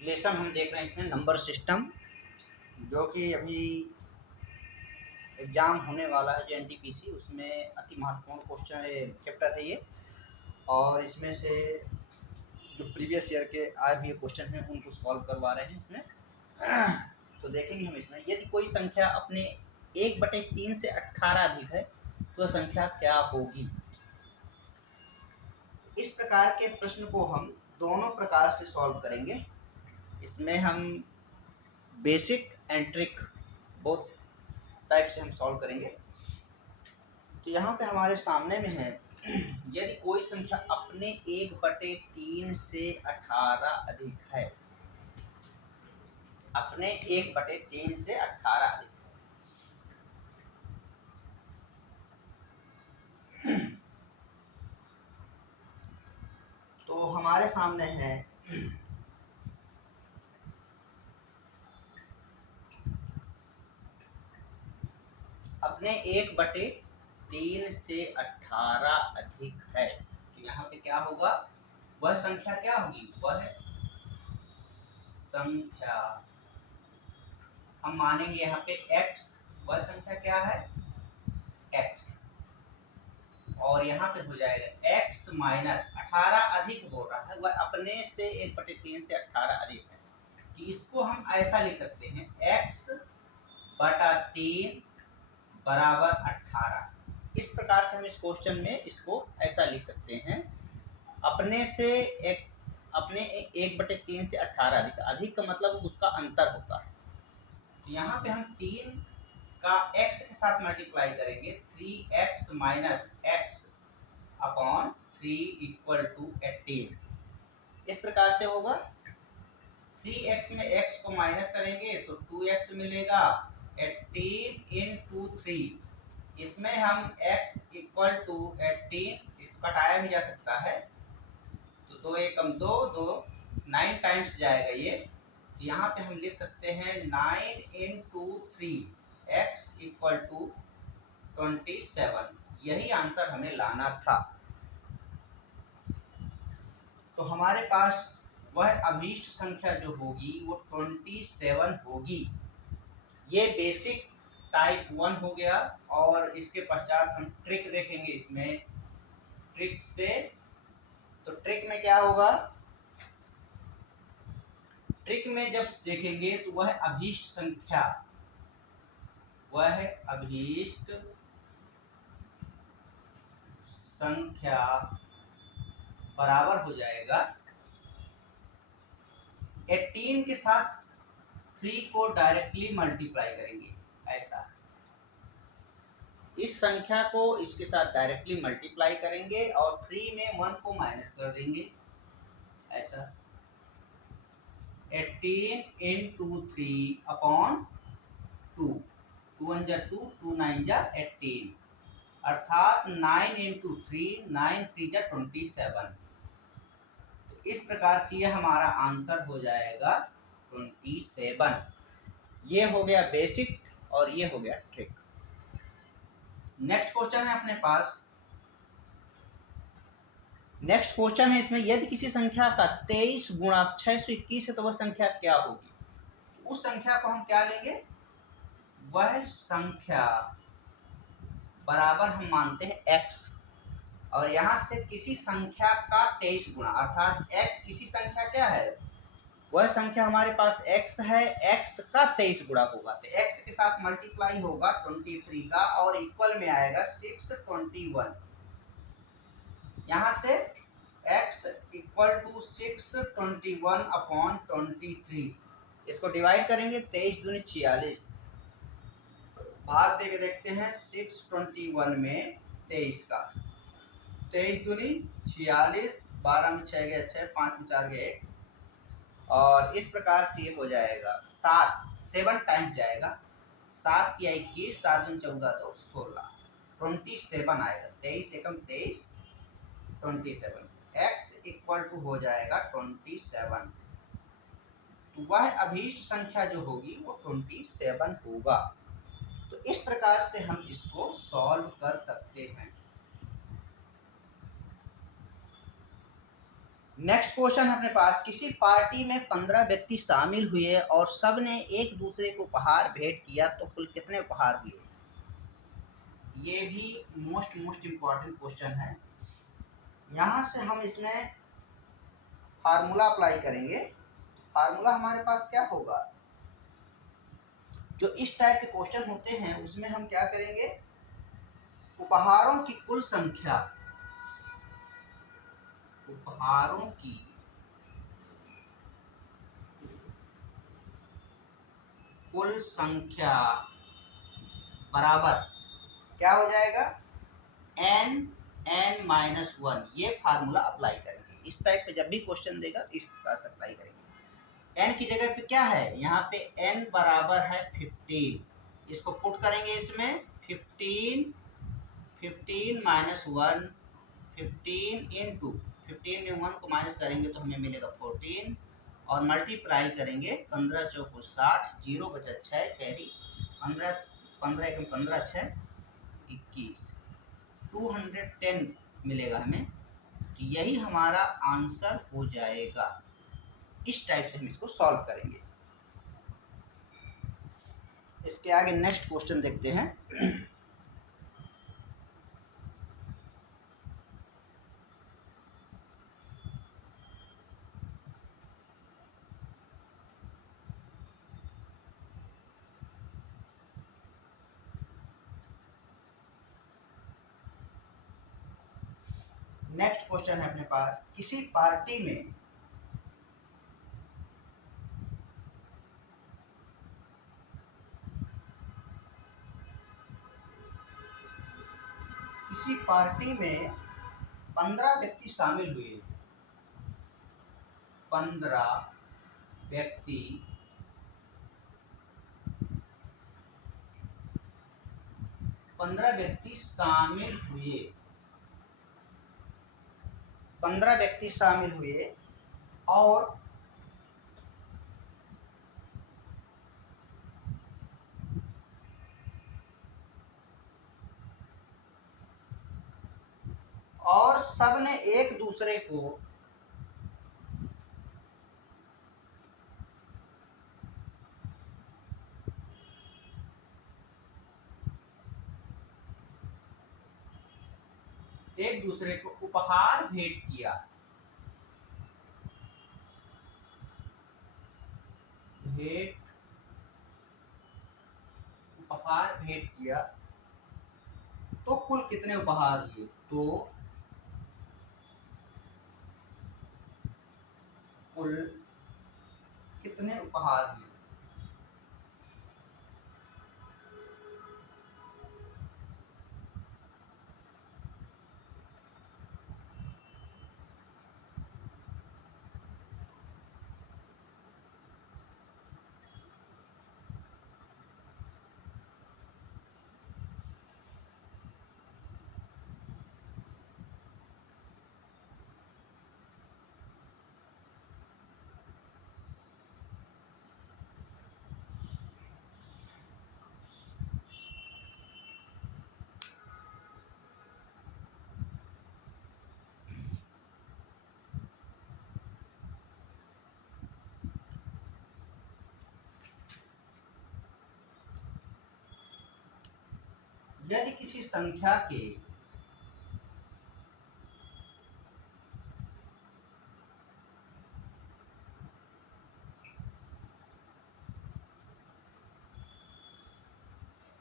Lesson हम देख रहे हैं इसमें नंबर सिस्टम, जो कि अभी एग्ज़ाम होने वाला है जो एनटीपीसी, उसमें अति महत्वपूर्ण क्वेश्चन चैप्टर है ये। और इसमें से जो प्रीवियस ईयर के आए हुए क्वेश्चन हैं उनको सॉल्व करवा रहे हैं इसमें। तो देखेंगे हम इसमें, यदि कोई संख्या अपने 1/3 से 18 अधिक है तो संख्या क्या होगी। इस प्रकार के प्रश्न को हम दोनों प्रकार से सॉल्व करेंगे। इसमें हम basic and trick both type से हम सॉल्व करेंगे। तो यहाँ पे हमारे सामने में है, यदि कोई संख्या अपने 1/3 से 18 अधिक है, अपने 1/3 से 18 अधिक है, तो हमारे सामने है अपने 1/3 से 18 अधिक है, तो यहाँ पे क्या होगा, वह संख्या क्या होगी, वह संख्या हम मानेंगे यहाँ पे x, वह संख्या क्या है x, और यहाँ पे हो जाएगा x माइनस 18 अधिक बोल रहा है, वह अपने से 1/3 से 18 अधिक है, कि इसको हम ऐसा लिख सकते हैं x/3 बराबर 18। इस प्रकार से हम इस क्वेश्चन में इसको ऐसा लिख सकते हैं, अपने से अपने 1/3 से 18 अधिक, अधिक का मतलब उसका अंतर होता है। तो यहाँ पे हम 3 का x के साथ मल्टीप्लाई करेंगे, 3x minus x upon 3 equal to 18। इस प्रकार से होगा, 3x में x को माइनस करेंगे तो 2x मिलेगा, 18 इंटू 3, इसमें हम x इक्वल टू 18 इसको घटाया भी जा सकता है, तो 2 एकम 2, 9 टाइम्स जाएगा ये। यहाँ पे हम लिख सकते हैं 9 इंटू 3 x इक्वल टू 27। यही आंसर हमें लाना था। तो हमारे पास वह अभीष्ट संख्या जो होगी वो 27 होगी। ये बेसिक टाइप 1 हो गया, और इसके पश्चात हम ट्रिक देखेंगे इसमें। ट्रिक से, तो ट्रिक में क्या होगा, ट्रिक में जब देखेंगे तो वह अभीष्ट संख्या, वह अभीष्ट संख्या बराबर हो जाएगा 18 के साथ 3 को डायरेक्टली मल्टीप्लाई करेंगे, ऐसा इस संख्या को इसके साथ डायरेक्टली मल्टीप्लाई करेंगे और 3 में 1 को माइनस कर देंगे, ऐसा 18 इंटू 3 अपॉन 2, 2 1 जा 2, 2 9 जा 18, अर्थात 9 इंटू 3, 9 3 जा 27। तो इस प्रकार से ये हमारा आंसर हो जाएगा 27। ये हो गया बेसिक और ये हो गया ट्रिक। नेक्स्ट क्वेश्चन है अपने पास, नेक्स्ट क्वेश्चन है इसमें, यदि किसी संख्या का 23 गुणा 621 है तो वह संख्या क्या होगी। उस संख्या को हम क्या लेंगे, वह संख्या बराबर हम मानते हैं x, और यहाँ से किसी संख्या का 23 गुणा, अर्थात x किसी संख्या क्या है, वह संख्या हमारे पास x है, x का 23 गुणा होगा, तो x के साथ मल्टीप्लाई होगा 23 का, और इक्वल में आएगा 621। यहाँ से x इक्वल टू 621 अपॉन 23, इसको डिवाइड करेंगे, 23 दूनी 46, भाग दे के देखते हैं 621 में 23 का, 23 दूनी 46, 12 में 6 गया 6, 5 में 4 गया 1, और इस प्रकार से ये हो जाएगा 7 टाइम्स जाएगा, 7 या 21, 7 दूनी 14 तो 16, 27 आएगा, 23 एकम 23, 27, x इक्वल टू हो जाएगा 27। तो वह अभीष्ट संख्या जो होगी वो 27 होगा। तो इस प्रकार से हम इसको सॉल्व कर सकते हैं। नेक्स्ट क्वेश्चन अपने पास, किसी पार्टी में 15 व्यक्ति शामिल हुए और सब ने एक दूसरे को उपहार भेंट किया तो कुल कितने उपहार हुए? ये भी मोस्ट इम्पॉर्टेंट क्वेश्चन है। यहाँ से हम इसमें फार्मूला अप्लाई करेंगे। फार्मूला हमारे पास क्या होगा, जो इस टाइप के क्वेश्चन होते हैं उसमें हम क्या करेंगे, उपहारों की कुल संख्या, उपहारों की कुल संख्या बराबर क्या हो जाएगा, n(n-1), ये फार्मूला अप्लाई करेंगे। इस टाइप पे जब भी क्वेश्चन देगा तो इस प्रकार से अप्लाई करेंगे। n की जगह पे क्या है, यहाँ पे n बराबर है 15, इसको पुट करेंगे इसमें 15 -1, 15 इंटू 15 में 1 को माइनस करेंगे तो हमें मिलेगा 14 और मल्टीप्लाई करेंगे 15 चौको 60, 0 बचा 6 कैरी 15, 15 एकम 15, 6 21, 210 मिलेगा हमें। तो यही हमारा आंसर हो जाएगा। इस टाइप से हम इसको सॉल्व करेंगे। इसके आगे नेक्स्ट क्वेश्चन देखते हैं। नेक्स्ट क्वेश्चन है अपने पास, किसी पार्टी में किसी पार्टी में 15 व्यक्ति शामिल हुए। 15 व्यक्ति 15 व्यक्ति शामिल हुए, 15 व्यक्ति शामिल हुए और सबने एक दूसरे को उपहार भेंट किया। उपहार भेंट किया तो कुल कितने उपहार हुए, तो कुल कितने उपहार हुए। यदि किसी संख्या के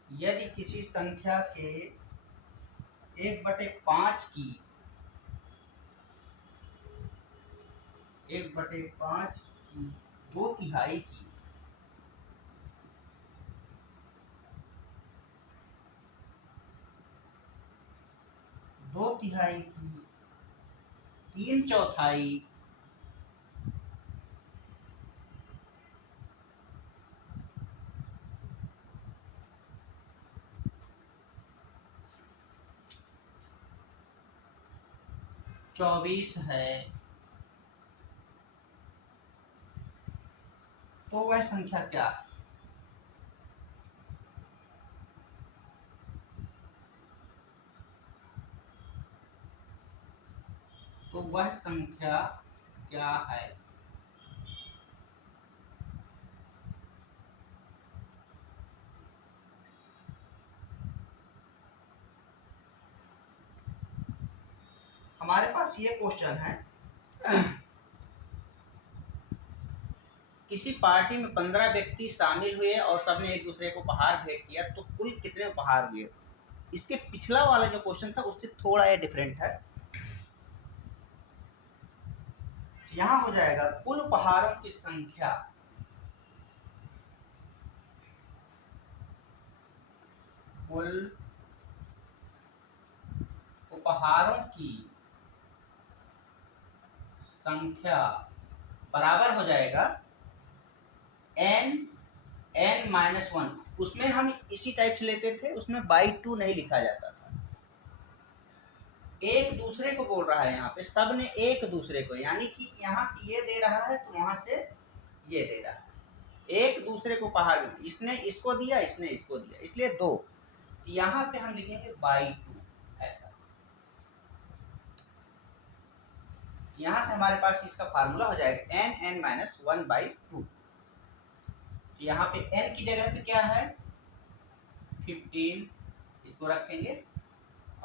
यदि किसी संख्या के 1/5 की 1/5 की 2/3 की 2/3 की 3/4 24 है, तो वह संख्या क्या है, तो वह संख्या क्या है। हमारे पास ये क्वेश्चन है, किसी पार्टी में 15 व्यक्ति शामिल हुए और सबने एक दूसरे को उपहार भेंट किया, तो कुल कितने उपहार हुए। इसके पिछला वाला जो क्वेश्चन था उससे थोड़ा ये डिफरेंट है। यहाँ हो जाएगा कुल उपहारों की संख्या, कुल उपहारों की संख्या बराबर हो जाएगा n-1। उसमें हम इसी टाइप से लेते थे, उसमें बाई 2 नहीं लिखा जाता था। एक दूसरे को बोल रहा है, यहाँ पे सब ने एक दूसरे को, यानी कि यहाँ से ये दे रहा है तो वहां से ये दे रहा है, एक दूसरे को उपहार, इसने इसको दिया, इसने इसको दिया, इसलिए 2। तो यहाँ पे हम लिखेंगे बाई 2 ऐसा। यहाँ से हमारे पास इसका फार्मूला हो जाएगा n-1/2। यहाँ पे n की जगह पे क्या है 15, इसको रखेंगे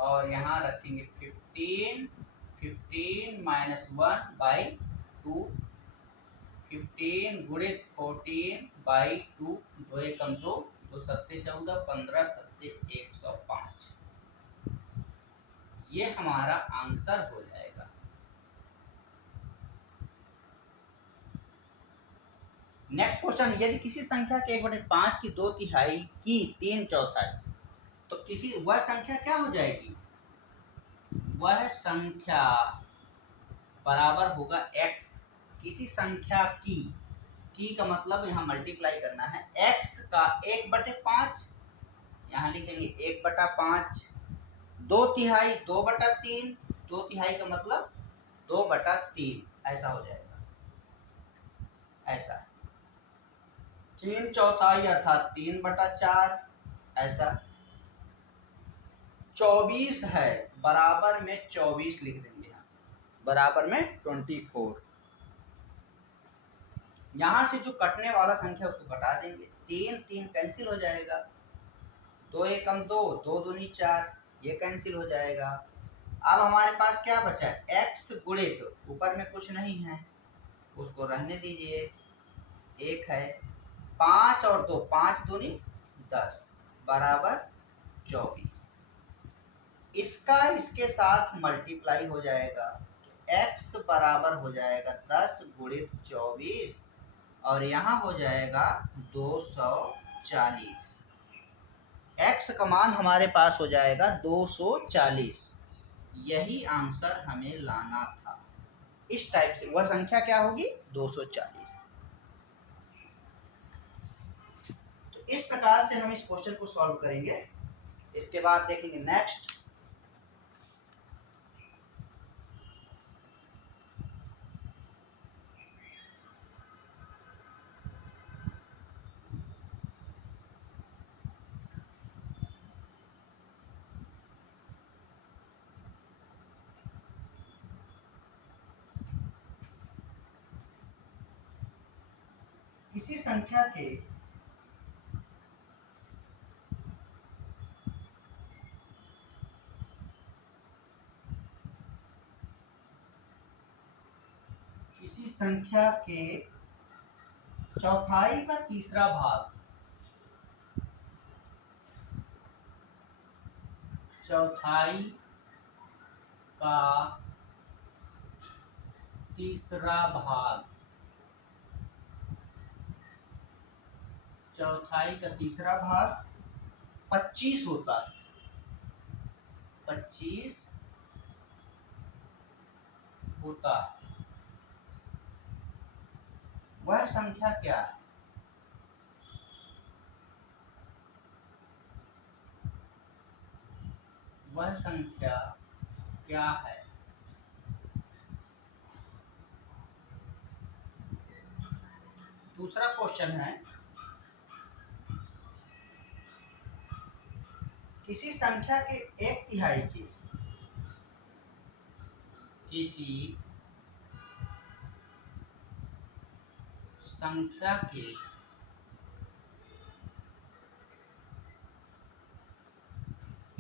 और यहाँ रखेंगे 15 -1/2, 15 गुणित 14/2, 2 एकम 2, 2 सत्ते 14, 15 सत्ते 105। ये हमारा आंसर हो जाएगा। नेक्स्ट क्वेश्चन, यदि किसी संख्या के 1/5 की 2/3 की 3/4, तो किसी वह संख्या क्या हो जाएगी, वह संख्या बराबर होगा x। किसी संख्या की का मतलब यहाँ मल्टीप्लाई करना है, x का 1/5, यहाँ लिखेंगे 1/5, 2/3 2/3, 2/3 का मतलब 2/3, ऐसा हो जाएगा, ऐसा 3/4 अर्थात 3/4, ऐसा 24 है, बराबर में 24 लिख देंगे, यहाँ बराबर में 24। यहाँ से जो कटने वाला संख्या उसको घटा देंगे, 3 3 कैंसिल हो जाएगा, 2 एकम 2, 2 दूनी 4, ये कैंसिल हो जाएगा। अब हमारे पास क्या बचा है, x गुणित, ऊपर में कुछ नहीं है उसको रहने दीजिए, 1 है, 5 और 2, 5 दूनी 10 बराबर 24। इसका इसके साथ मल्टीप्लाई हो जाएगा, तो x बराबर हो जाएगा 10 गुणित 24 और यहाँ हो जाएगा 240। x का मान हमारे पास हो जाएगा 240। यही आंसर हमें लाना था। इस टाइप से वह संख्या क्या होगी 240। तो इस प्रकार से हम इस क्वेश्चन को सॉल्व करेंगे। इसके बाद देखेंगे नेक्स्ट, किसी संख्या के चौथाई का तीसरा भाग, चौथाई का तीसरा भाग, चौथाई का तीसरा भाग 25 होता है, 25 होता है, वह संख्या क्या है, वह संख्या क्या है। दूसरा क्वेश्चन है, किसी संख्या के 1/3 की, किसी संख्या के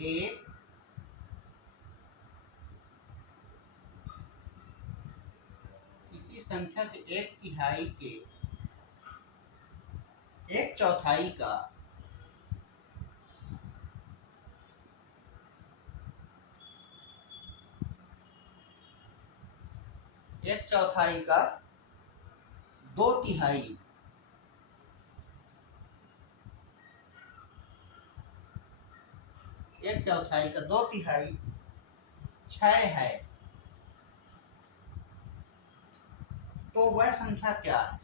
एक किसी संख्या के एक तिहाई के एक चौथाई का एक चौथाई का दो तिहाई एक चौथाई का दो तिहाई 6 है, तो वह संख्या क्या है?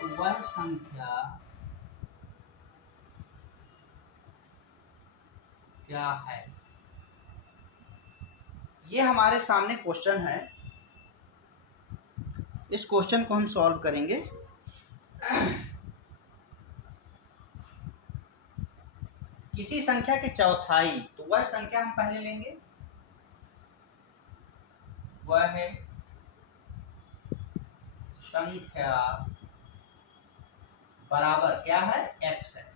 तो वह संख्या क्या है? ये हमारे सामने क्वेश्चन है। इस क्वेश्चन को हम सॉल्व करेंगे। किसी संख्या के चौथाई, तो वह संख्या हम पहले लेंगे, वह है संख्या बराबर क्या है? x है।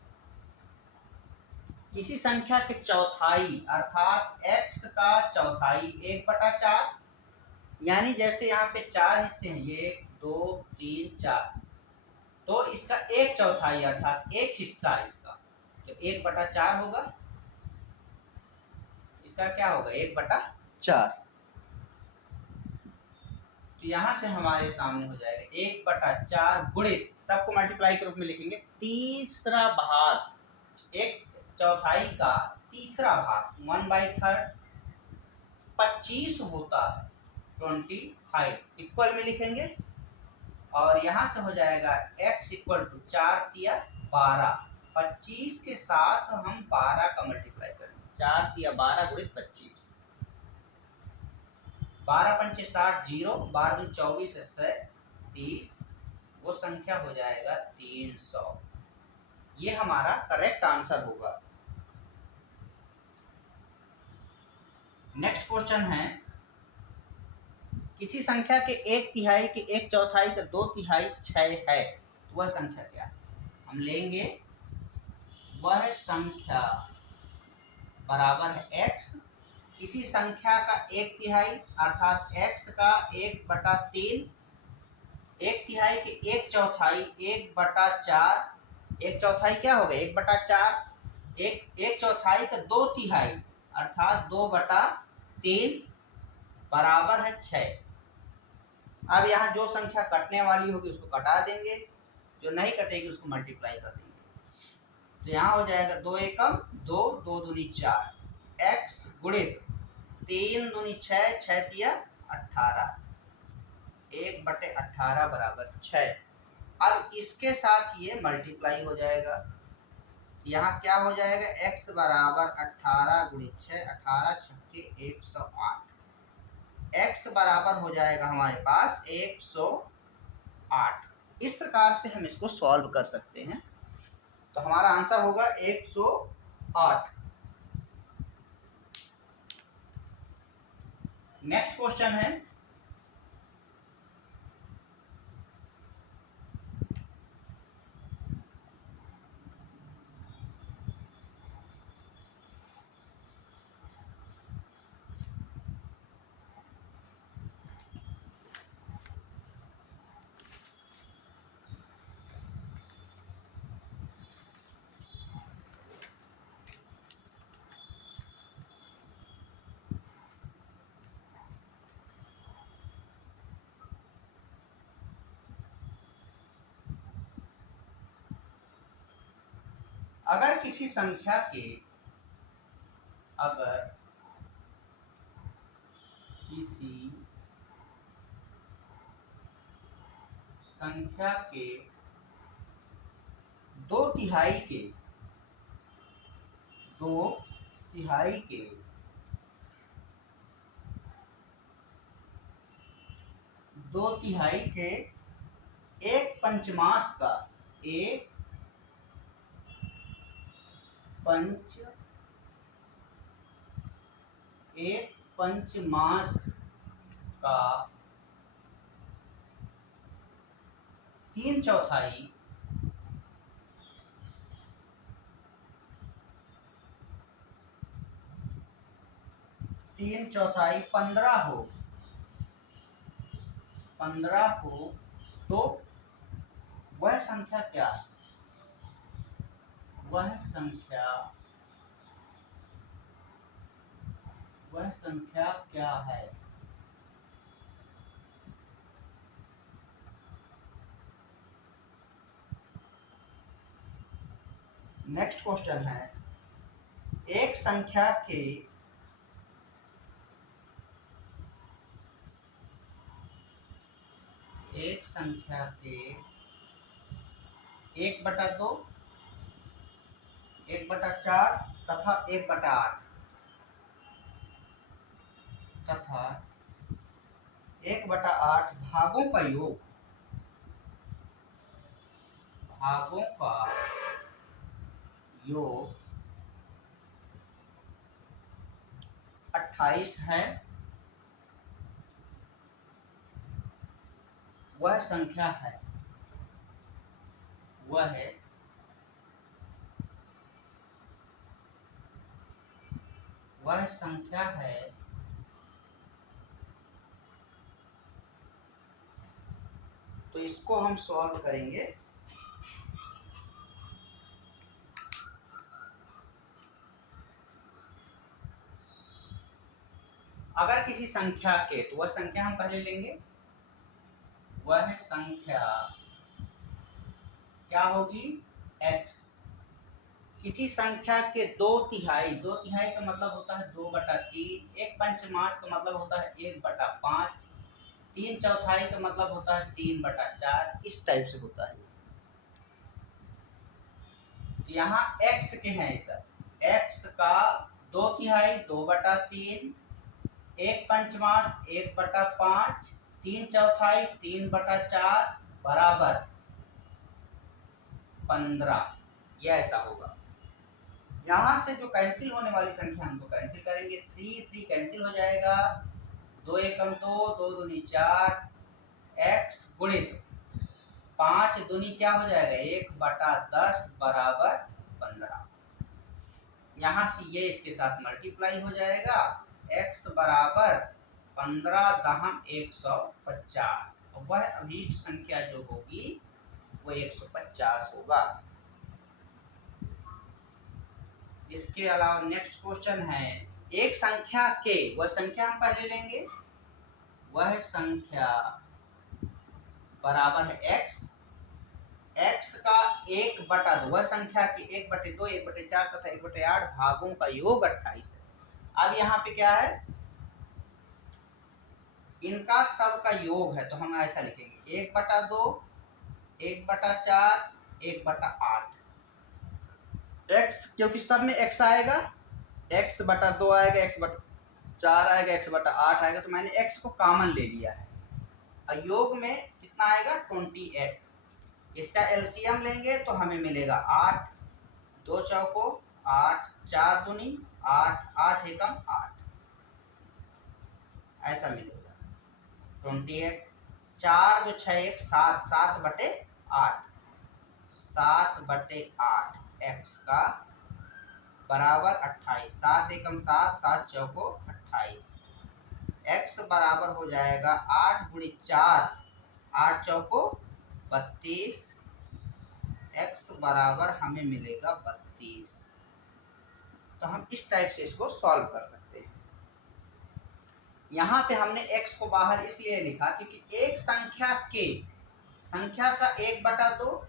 किसी संख्या के चौथाई अर्थात x का चौथाई 1/4, यानी जैसे यहाँ पे 4 हिस्से हैं, 1 2 3 4, तो इसका एक चौथाई अर्थात एक हिस्सा इसका तो 1/4 होगा। इसका क्या होगा? 1/4। तो यहां से हमारे सामने हो जाएगा 1/4 गुणित, सबको मल्टीप्लाई के रूप में लिखेंगे, तीसरा भाग, एक चौथाई का तीसरा भाग 1/3 25 होता है, 25 इक्वल में लिखेंगे। और यहां से हो जाएगा x इक्वल टू 4 तिया 12, 25 के साथ हम 12 का मल्टीप्लाई करेंगे, 4 तिया 12 गुणित 25, 12 पंचे 60, 0 12 24 है 30, वो संख्या हो जाएगा 300। ये हमारा करेक्ट आंसर होगा। नेक्स्ट क्वेश्चन है, किसी संख्या के एक तिहाई के एक चौथाई का दो तिहाई 6 है, तो वह संख्या क्या है? हम लेंगे, वह संख्या बराबर है x, किसी संख्या का एक तिहाई अर्थात x का 1/3, एक तिहाई के एक चौथाई 1/4, एक चौथाई क्या होगा? 1/4, एक चौथाई का दो तिहाई अर्थात 2/3 बराबर है 6। अब यहाँ जो संख्या कटने वाली होगी उसको कटा देंगे, जो नहीं कटेगी उसको मल्टीप्लाई कर देंगे। तो यहाँ हो जाएगा 2 एकम 2, 2 दूनी 4, x गुणित 3 दूनी 6, 6 तिया 18, 1/18 बराबर 6। अब इसके साथ ये मल्टीप्लाई हो जाएगा, यहाँ क्या हो जाएगा? x बराबर 18 गुणित 6, 18 छक्के 108, x बराबर हो जाएगा हमारे पास 108। इस प्रकार से हम इसको सॉल्व कर सकते हैं। तो हमारा आंसर होगा 108। नेक्स्ट क्वेश्चन है, अगर किसी संख्या के दो तिहाई के एक पंचमाश का एक पंचमाश का 3 चौथाई 15 हो, 15 हो तो वह संख्या क्या है? वह संख्या क्या है? नेक्स्ट क्वेश्चन है, एक संख्या के एक संख्या के 1/2, 1/4 तथा 1/8 तथा 1/8 भागों का योग 28 है, वह संख्या है, वह संख्या है तो इसको हम सॉल्व करेंगे। अगर किसी संख्या के, तो वह संख्या हम पहले लेंगे, वह संख्या क्या होगी? x। किसी संख्या के 2/3, 2/3 का मतलब होता है 2/3, 1/5 का मतलब होता है 1/5, 3/4 का मतलब होता है 3/4, इस टाइप से होता है। तो यहाँ x के हैं सर, x का 2/3 2/3, 1/5 1/5, 3/4 3/4 बराबर 15, यह ऐसा होगा। यहाँ से जो कैंसिल होने वाली संख्या हम तो कैंसिल करेंगे, 3 कैंसिल हो जाएगा, 2 एकम 2, 2 दूनी 4, x गुणित 5 दूनी क्या हो जाएगा? 1/10 बराबर 15। यहाँ से ये इसके साथ मल्टीप्लाई हो जाएगा, x बराबर 15 दहम 150, वह अभीष्ट संख्या जो होगी वो 150 होगा। इसके अलावा नेक्स्ट क्वेश्चन है, एक संख्या के, वह संख्या हम पहले लेंगे, वह संख्या बराबर है x, x का 1/2, वह संख्या के 1/2, 1/4 तथा 1/8 भागों का योग 28 है। अब यहाँ पे क्या है? इनका सब का योग है, तो हम ऐसा लिखेंगे 1/2, 1/4, 1/8। x क्योंकि सब में x आएगा, x/2 आएगा, x/4 आएगा, x/8 आएगा, तो मैंने x को कॉमन ले लिया है। और योग में कितना आएगा? 28। इसका एलसीएम लेंगे तो हमें मिलेगा 8, 2 चौको 8, 4 दूनी 8, 8 एकम 8, ऐसा मिलेगा 28। 4 2 6 1 7, 7/8, 7/8 x का बराबर 28, 7 एकम 7, 7 चौको 28, x बराबर हो जाएगा 8 गुणित 4, 8 चौको 32, x बराबर हमें मिलेगा 32। तो हम इस टाइप से इसको सॉल्व कर सकते हैं। यहाँ पे हमने x को बाहर इसलिए लिखा क्योंकि एक संख्या के, संख्या का 1/2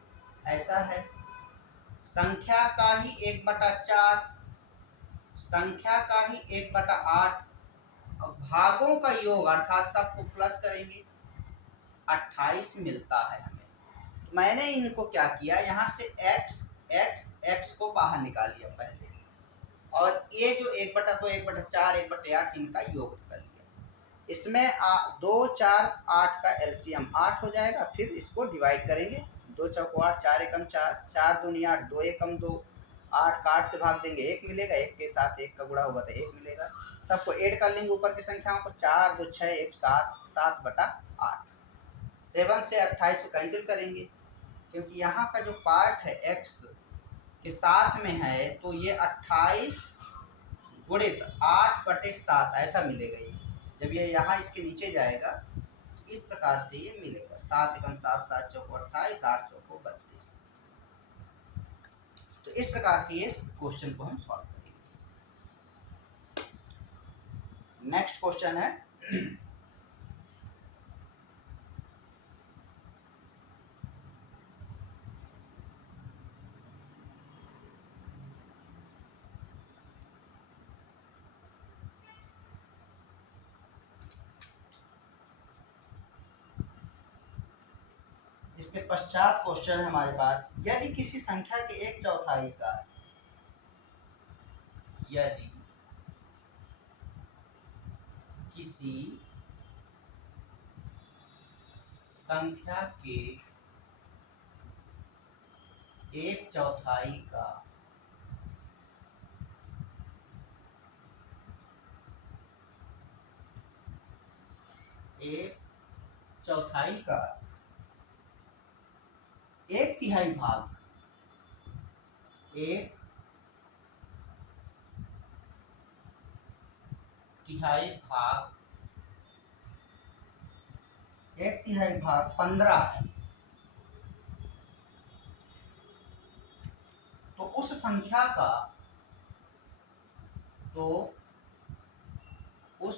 ऐसा है, संख्या का ही 1/4, संख्या का ही 1/8, भागों का योग अर्थात सबको प्लस करेंगे 28 मिलता है हमें। तो मैंने इनको क्या किया, यहाँ से x को बाहर निकाल लिया पहले, और ये जो 1/2, 1/4, 1/8 इनका योग कर लिया। इसमें 2 4 8 का एलसीएम 8 हो जाएगा, फिर इसको डिवाइड करेंगे, 2 चौको 8, 4 एकम 4, 4 दूनी 8, 2 एकम 2, 8 का 8 से भाग देंगे 1 मिलेगा, 1 के साथ 1 का गुणा होगा तो 1 मिलेगा। सबको ऐड कर लेंगे ऊपर की संख्याओं को, 4 2 6 1 7, 7/8, 7 से 28 को कैंसिल करेंगे, क्योंकि यहाँ का जो पार्ट है x के साथ में है तो ये 28 गुणित 8/7 ऐसा मिलेगा। ये जब ये यहाँ इसके नीचे जाएगा तो इस प्रकार से ये मिलेगा। 7 एकम 7, 7 चौको 28, 8 चौको 32। तो इस प्रकार से ये क्वेश्चन को हम सॉल्व करेंगे। नेक्स्ट क्वेश्चन है इसके पश्चात क्वेश्चन है हमारे पास, यदि किसी संख्या के 1/4 का, यदि किसी संख्या के 1/4 का एक चौथाई का 1/3 भाग, 1/3 भाग 1/3 भाग 15 है, तो उस संख्या का उस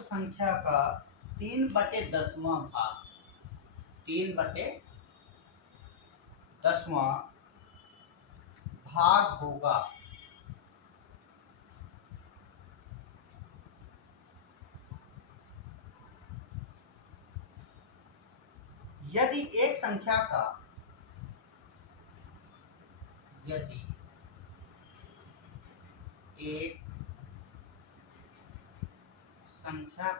संख्या का 3/10वां भाग, 3/10वां भाग होगा। यदि एक संख्या का यदि एक संख्या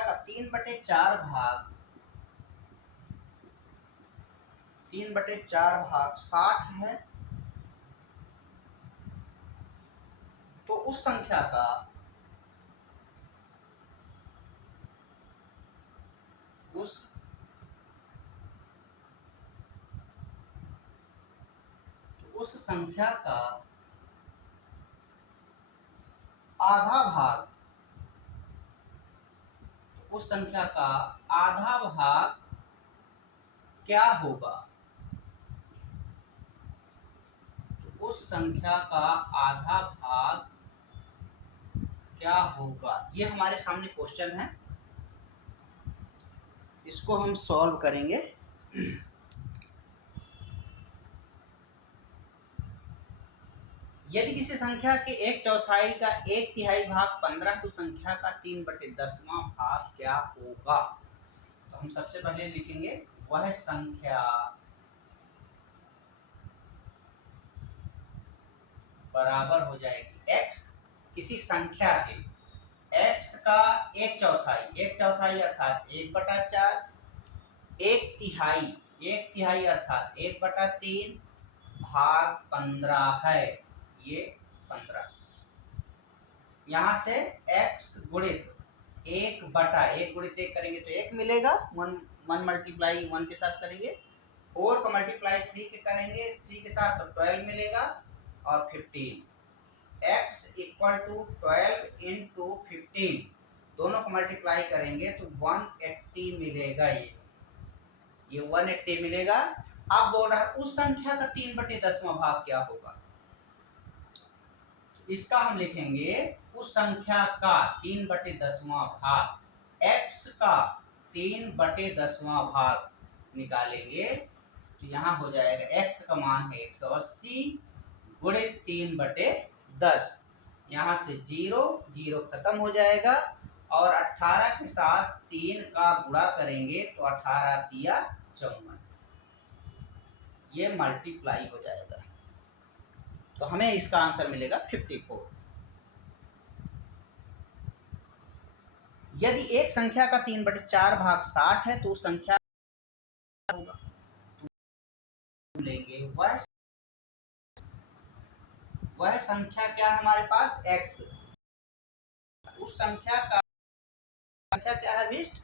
का 3/4 भाग 60 है, तो उस संख्या का आधा भाग, उस संख्या का आधा भाग क्या होगा? उस संख्या का आधा भाग क्या होगा? ये हमारे सामने क्वेश्चन है, इसको हम सॉल्व करेंगे। यदि किसी संख्या के 1/4 का 1/3 भाग 15, तो संख्या का 3/10वां भाग क्या होगा? तो हम सबसे पहले लिखेंगे वह संख्या बराबर हो जाएगी x, किसी संख्या के x का 1/4 अर्थात 1/4, 1/3 अर्थात 1/3 भाग 15 है, ये 15। यहाँ से x गुणित 1/1 गुणित 1 करेंगे तो 1 मिलेगा, 1 मल्टीप्लाई 1 के साथ करेंगे, 4 का मल्टीप्लाई 3 के करेंगे, 3 के साथ तो 12 मिलेगा और 15। x इक्वल टू 12 इंटू 15, दोनों को मल्टीप्लाई करेंगे तो 180 मिलेगा। ये 180 मिलेगा। अब बोल रहा है उस संख्या का 3/10वां भाग क्या होगा? इसका हम लिखेंगे उस संख्या का 3/10वां भाग, x का 3/10वां भाग निकालेंगे तो यहाँ हो जाएगा x का मान है 180 गुणित 3/10, यहाँ से 0 खत्म हो जाएगा और 18 के साथ 3 का गुणा करेंगे तो 18 तिया 54, ये मल्टीप्लाई हो जाएगा तो हमें इसका आंसर मिलेगा 54। यदि एक संख्या का 3/4 भाग 60 है तो उस संख्या होगा, लेंगे वह वह संख्या क्या है हमारे पास x, उस संख्या का संख्या क्या है विष्ट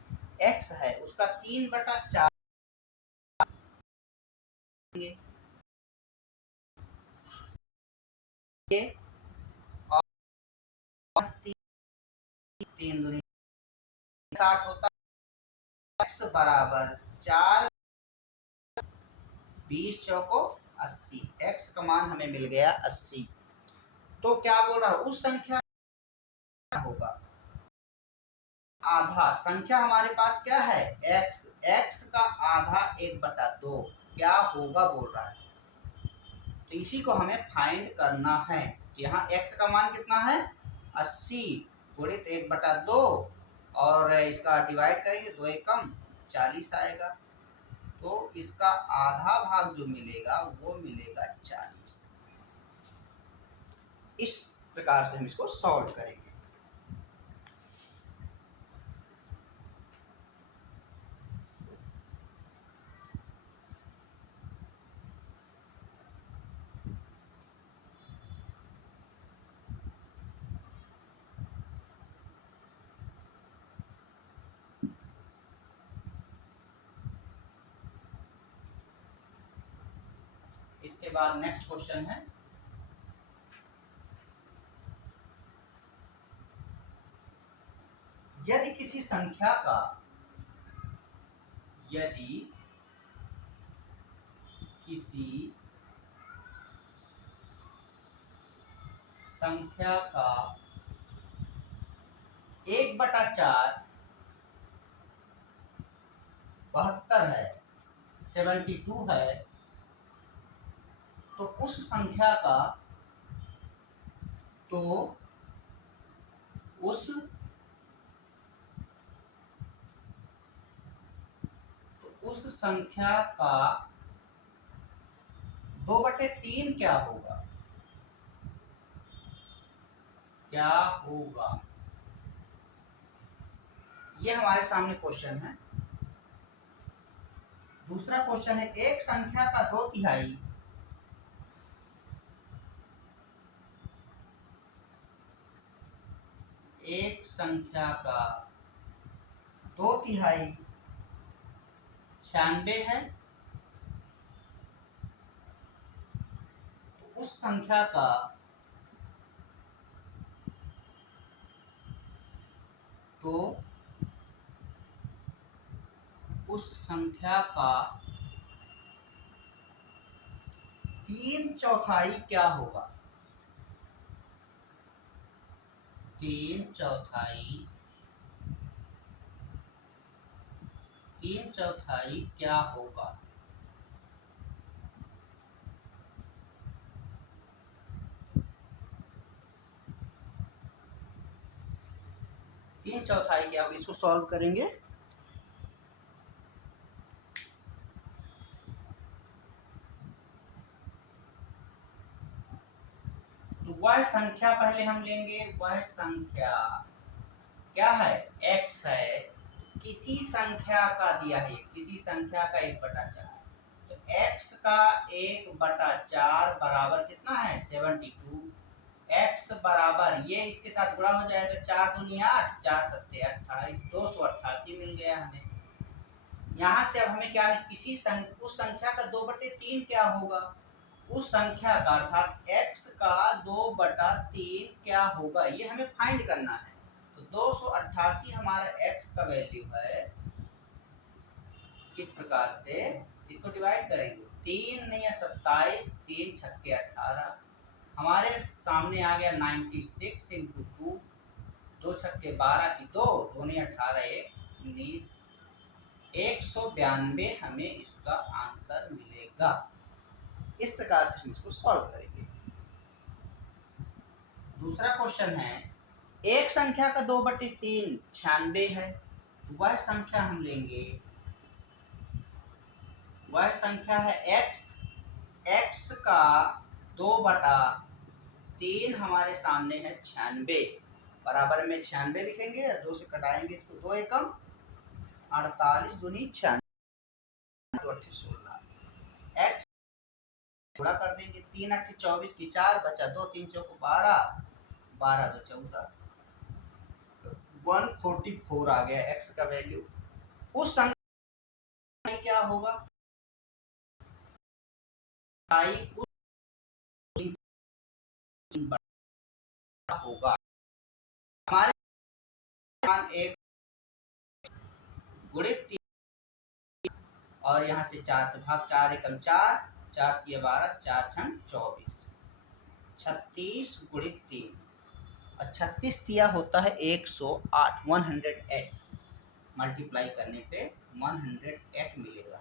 x है, उसका 3/4 और 3 दूनी 60 होता है। x बराबर 4, 20 चौको 80, x का मान हमें मिल गया 80। तो क्या बोल रहा है उस संख्या होगा आधा, संख्या हमारे पास क्या है x, x का आधा 1/2 क्या होगा बोल रहा है। तो इसी को हमें फाइंड करना है कि यहाँ x का मान कितना है 80 गुणित 1/2 और इसका डिवाइड करेंगे 2 एकम 40 आएगा। तो इसका आधा भाग जो मिलेगा वो मिलेगा 40। इस प्रकार से हम इसको सॉल्व करेंगे। इसके बाद नेक्स्ट क्वेश्चन है यदि किसी संख्या का का 1/4 72 है, 72 है, तो उस संख्या का उस संख्या का 2/3 क्या होगा, ये हमारे सामने क्वेश्चन है। दूसरा क्वेश्चन है एक संख्या का 2/3 एक संख्या का 2/3 96 है, तो उस संख्या का उस संख्या का 3/4 क्या होगा, 3/4 क्या होगा। तीन चौथाई क्या होगा, इसको सॉल्व करेंगे। तो वह संख्या पहले हम लेंगे, वह संख्या क्या है x है, किसी संख्या का दिया है, किसी संख्या का 1/4, तो x का 1/4 बराबर कितना है 72। x बराबर ये इसके साथ गुणा हो जाएगा, 4 दूनी 8, 4 सत्ते 28, 288 मिल गया हमें। यहाँ से अब हमें क्या किसी उस संख्या का 2/3 क्या होगा, उस संख्या का अर्थात x का 2/3 क्या होगा, ये हमें फाइंड करना है। तो 288 हमारा x का वैल्यू है। इस प्रकार से इसको डिवाइड करेंगे, 3 नहीं 27, 3 छक्के 18, हमारे सामने आ गया 96 इंटू 2, 2 छक्के 12 की 2, 2 नहीं 18, 1 19, 192 हमें इसका आंसर मिलेगा। इस प्रकार से हम इसको सॉल्व करेंगे। दूसरा क्वेश्चन है एक संख्या का 2/3 96 है, वह संख्या हम लेंगे, वह संख्या है x, x का 2/3 हमारे सामने है 96, बराबर में 96 लिखेंगे, 2 से कटाएंगे इसको, 2 एकम 48 दूनी 96, 16, x गुणा कर देंगे, 3 8 24 की 4 बचा 2, 3 चौको 12, 12 2 14, 144 आ गया x का वैल्यू। उस संख्या क्या होगा, आई उस बड़ा होगा। हमारे मान एक गुणित 3 और यहाँ से 4 से भाग, 4 एकम 4, 4 तिया 12, 4 छंग 24, 36 गुणित 3 और 36 तिया होता है 108, 108 मल्टीप्लाई करने पे 108 मिलेगा,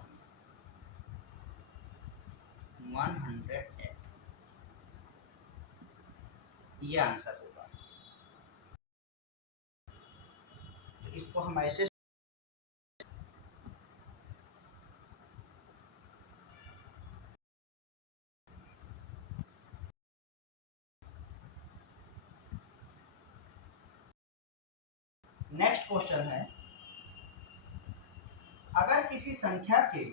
108 ये आंसर होगा। तो इसको हम ऐसे नेक्स्ट क्वेश्चन है, अगर किसी संख्या के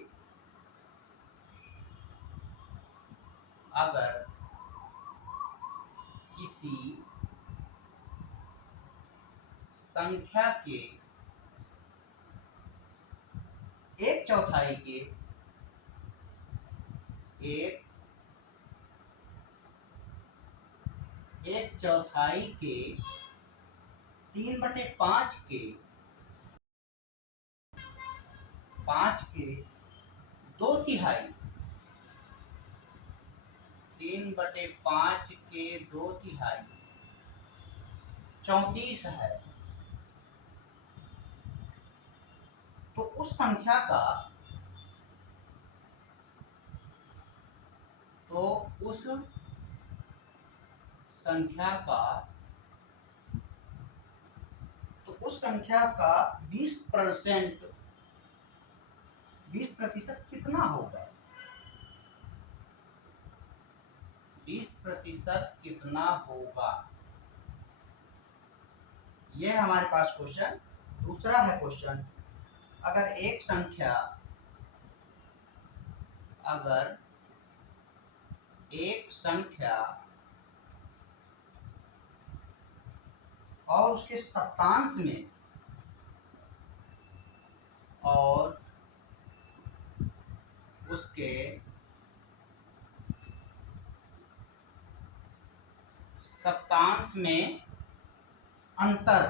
अगर किसी संख्या के 1/4 के 1/4 के 3/5 के 5 के 2/3, 3/5 के 2/3 34 है, तो उस संख्या का उस संख्या का 20% कितना होगा, 20% कितना होगा, ये हमारे पास क्वेश्चन। दूसरा है क्वेश्चन, अगर एक संख्या और उसके सप्तांश में और उसके सप्तांश में अंतर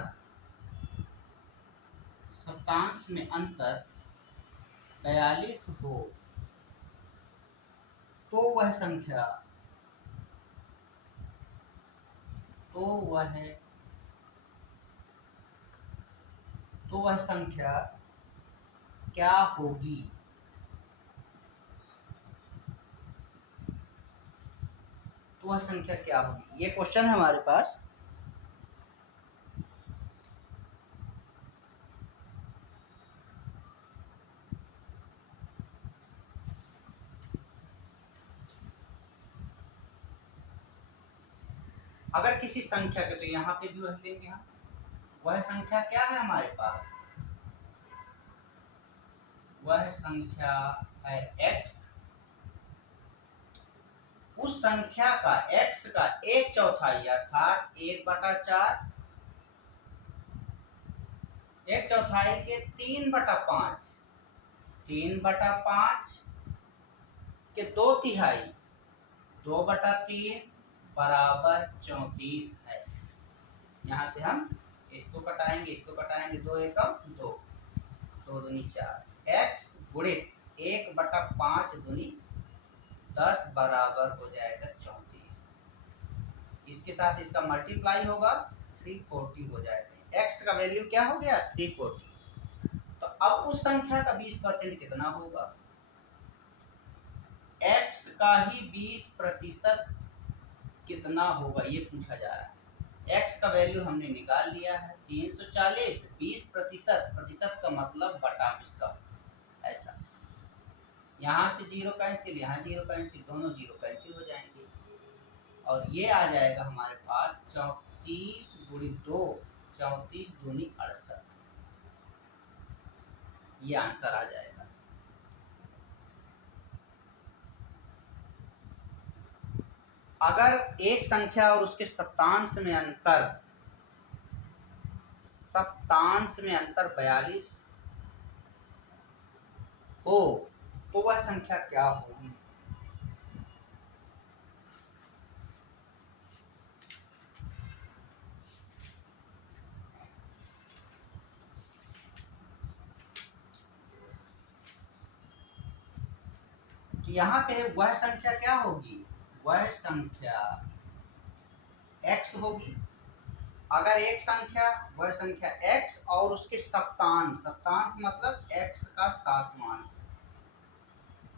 42 हो, तो वह संख्या क्या होगी, तो वह संख्या क्या होगी, ये क्वेश्चन है हमारे पास। अगर किसी संख्या के, तो यहाँ पे भी रख देंगे हम, वह संख्या क्या है हमारे पास, वह संख्या है x, उस संख्या का x का 1/4 अर्थात 1/4, 1/4 के 3/5, 3/5 के 2/3, 2/3 बराबर 34 है। यहाँ से हम इसको कटाएंगे, 2 एकम 2, 2 दूनी 4, x गुणित 1/5 दूनी 10 बराबर हो जाएगा 34, इसके साथ इसका मल्टीप्लाई होगा 340 हो जाएगा, x का वैल्यू क्या हो गया 340। तो अब उस संख्या का 20% कितना होगा, x का ही 20% कितना होगा ये पूछा जा रहा है। x का वैल्यू हमने निकाल लिया है 340, 20%, प्रतिशत का मतलब बटा में 100, ऐसा। यहाँ से 0 कैंसिल, यहाँ 0 कैंसिल, दोनों 0 कैंसिल हो जाएंगे और ये आ जाएगा हमारे पास 34 गुणित 2, 34 दूनी 68, ये आंसर आ जाएगा। अगर एक संख्या और उसके सप्तांश में अंतर 42 हो तो वह संख्या क्या होगी? तो यहाँ पे वह संख्या क्या होगी? वह संख्या x होगी। अगर एक संख्या, वह संख्या x और उसके सप्तांश, सप्तांश मतलब x का सातवांश,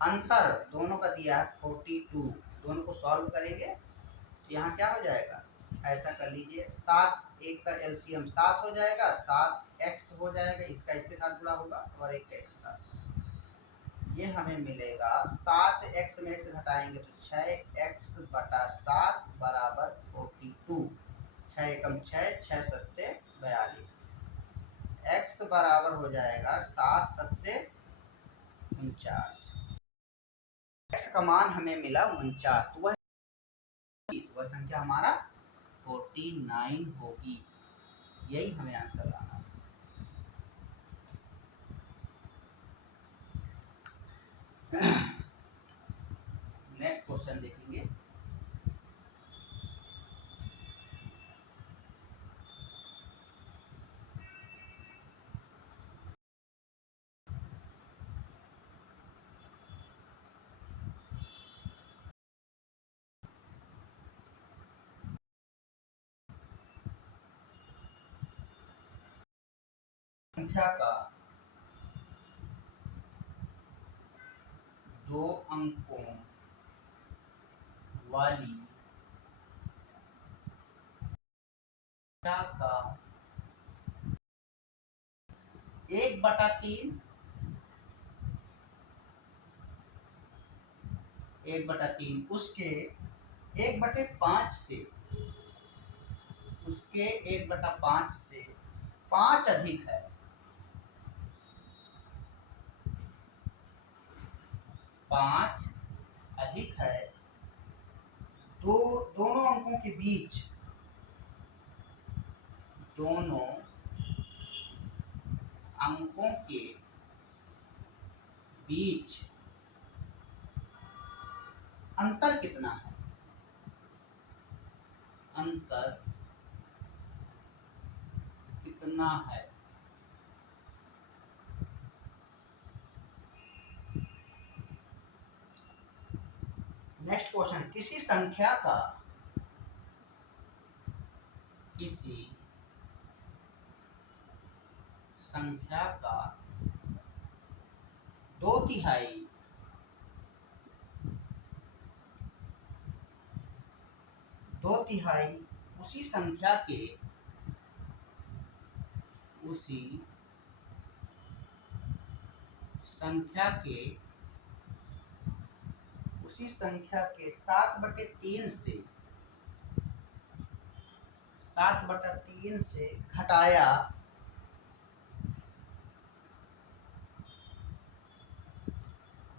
अंतर दोनों का दिया है 42, दोनों को सॉल्व करेंगे तो यहाँ क्या हो जाएगा? ऐसा कर लीजिए, 7 एक का एलसीएम 7 हो जाएगा, 7x हो जाएगा, इसका इसके साथ गुणा होगा और एक का एक साथ, ये हमें मिलेगा 7x में x घटाएंगे तो 6x बटा 7 बराबर 42, 6 एकम 6, 6 सत्ते 42, x बराबर हो जाएगा 7 सत्ते 49, x का मान हमें मिला 49, तो वह संख्या हमारा 49 होगी। यही हमें आंसर लाना है। नेक्स्ट क्वेश्चन देखेंगे। संख्या का 2 अंकों वाली संख्या का 1/3 उसके 1/5 से, उसके 1/5 से 5 अधिक है, 5 अधिक है, दोनों अंकों के बीच, दोनों अंकों के बीच अंतर कितना है? अंतर कितना है? नेक्स्ट क्वेश्चन, किसी संख्या का 2/3 उसी संख्या के उसी संख्या के 7/3 से घटाया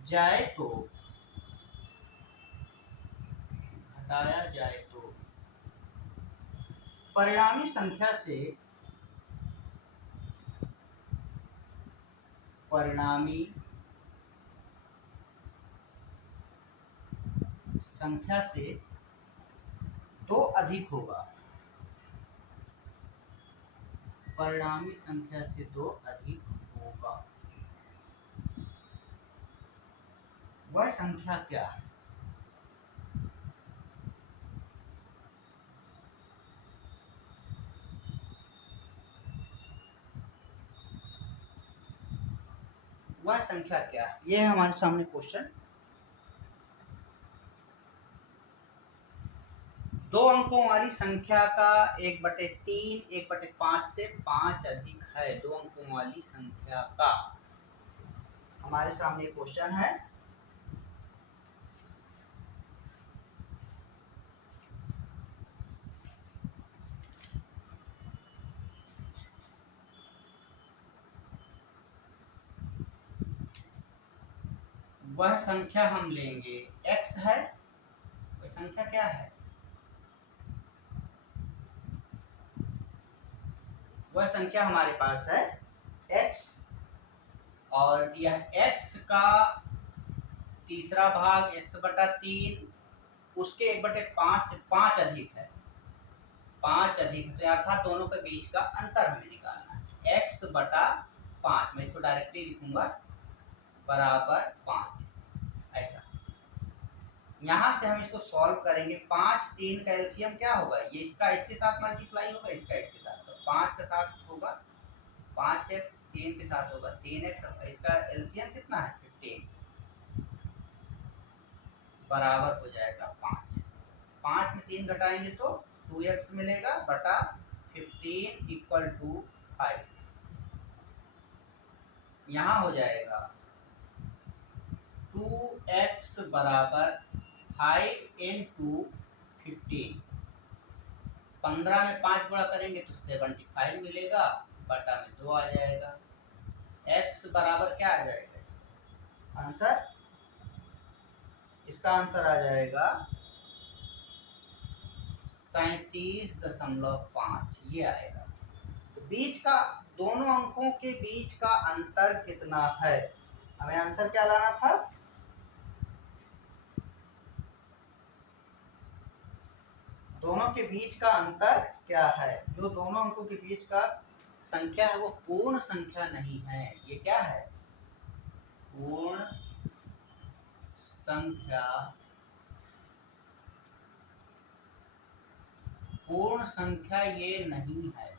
जाए तो परिणामी संख्या से 2 अधिक होगा, परिणामी संख्या से 2 अधिक होगा। वह संख्या क्या है? वह संख्या क्या है? ये है हमारे सामने क्वेश्चन। 2 अंकों वाली संख्या का 1/3 1/5 से 5 अधिक है, 2 अंकों वाली संख्या का, हमारे सामने क्वेश्चन है। वह संख्या हम लेंगे x है, संख्या क्या है? वह संख्या हमारे पास है x, और यह x का तीसरा भाग x/3 उसके 1/5 5 अधिक है, 5 अधिक, तो अर्थात दोनों के बीच का अंतर हमें निकालना है। x/5, मैं इसको डायरेक्टली लिखूंगा बराबर 5, ऐसा। यहाँ से हम इसको सॉल्व करेंगे। 5 3 का एलसीएम क्या होगा? ये इसका इसके साथ मल्टीप्लाई होगा, इसका इसके साथ, तो 5 के साथ होगा 5x, 3 के साथ होगा 3x, इसका एलसीएम कितना है? 15, बराबर हो जाएगा 5। 5 में 3 घटाएंगे तो 2x मिलेगा बटा 15 इक्वल टू 5। यहाँ हो जाएगा 2x बराबर 5 इंटू 15, 15 में 5 गुणा करेंगे तो 75 मिलेगा, बटा में 2 आ जाएगा। x बराबर क्या आ जाएगा? आंसर, इसका आंसर आ जाएगा 37.5, ये आएगा। तो बीच का, दोनों अंकों के बीच का अंतर कितना है? हमें आंसर क्या लाना था? दोनों के बीच का अंतर क्या है? जो दोनों अंकों के बीच का संख्या है वो पूर्ण संख्या नहीं है। ये क्या है? पूर्ण संख्या, पूर्ण संख्या ये नहीं है,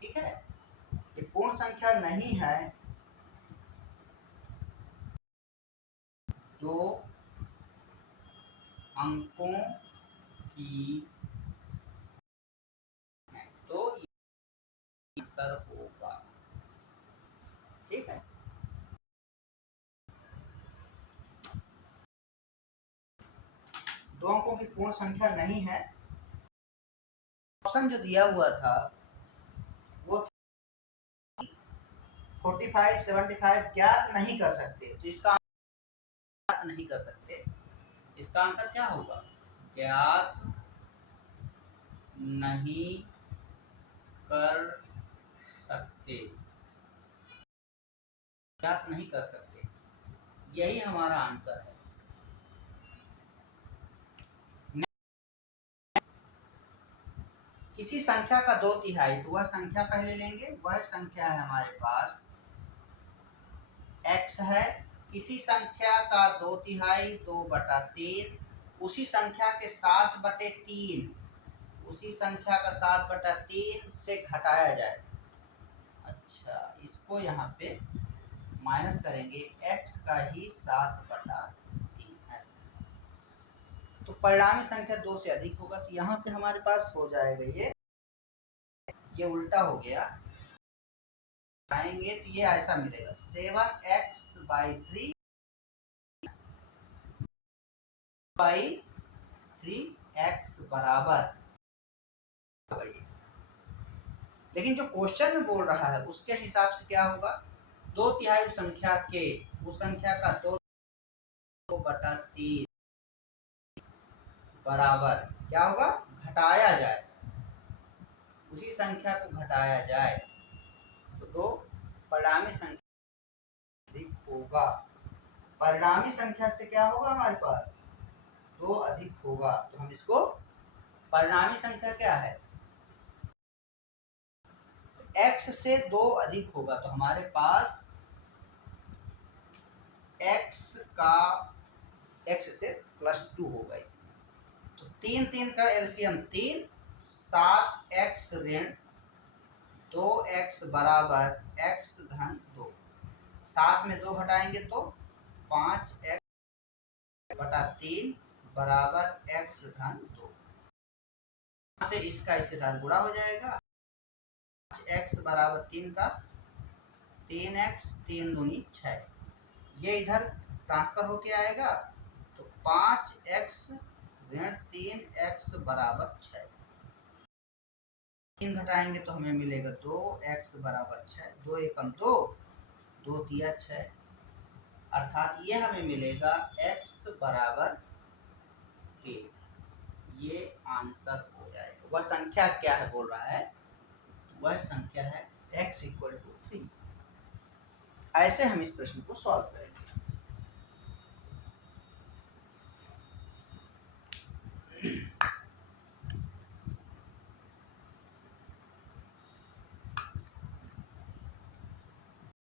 ठीक है? ये पूर्ण संख्या नहीं है। दो अंकों की है तो आंसर होगा, ठीक है? दो अंकों की पूर्ण संख्या नहीं है। ऑप्शन जो दिया हुआ था वो 45 75 ज्ञात नहीं कर सकते, तो इसका ज्ञात नहीं कर सकते, इसका आंसर क्या होगा? ज्ञात नहीं कर सकते, ज्ञात नहीं कर सकते, यही हमारा आंसर है। किसी संख्या का 2/3, तो वह संख्या पहले लेंगे। वह संख्या है हमारे पास x है। किसी संख्या का 2/3 2/3 उसी संख्या के 7/3, उसी संख्या का 7/3 से घटाया जाए। अच्छा, इसको यहाँ पे माइनस करेंगे, x का ही 7/3 ऐसा, तो परिणामी संख्या 2 से अधिक होगा, तो यहाँ पे हमारे पास हो जाएगा ये उल्टा हो गया, आएंगे तो ये ऐसा मिलेगा 7x/3 3x बराबर। लेकिन जो क्वेश्चन में बोल रहा है उसके हिसाब से क्या होगा? 2/3 उस संख्या के, उस संख्या का 2/3 बराबर क्या होगा? घटाया जाए, उसी संख्या को घटाया जाए तो 2 परिणामी संख्या अधिक होगा। परिणामी संख्या से क्या होगा? हमारे पास 2 अधिक होगा, तो हम इसको, परिणामी संख्या क्या है? x से 2 अधिक होगा, तो हमारे पास x का x से +2 होगा इसमें, तो 3 3 का एलसीएम 3, 7x ऋण 2x बराबर x धन 2, 7 में 2 घटाएंगे तो 5x/3 बराबर x धन 2, से इसका इसके साथ गुणा हो जाएगा। 5x बराबर 3 का 3x, 3 दूनी 6, ये इधर ट्रांसफर होके आएगा, तो 5x ऋण 3x बराबर 6, 3 घटाएंगे तो हमें मिलेगा 2x बराबर 6, 2 एकम 2, 2 तिया 6, अर्थात ये हमें मिलेगा x बराबर ओके, ये आंसर हो जाएगा। वह संख्या क्या है बोल रहा है, वह संख्या है x = 3। ऐसे हम इस प्रश्न को सॉल्व करेंगे।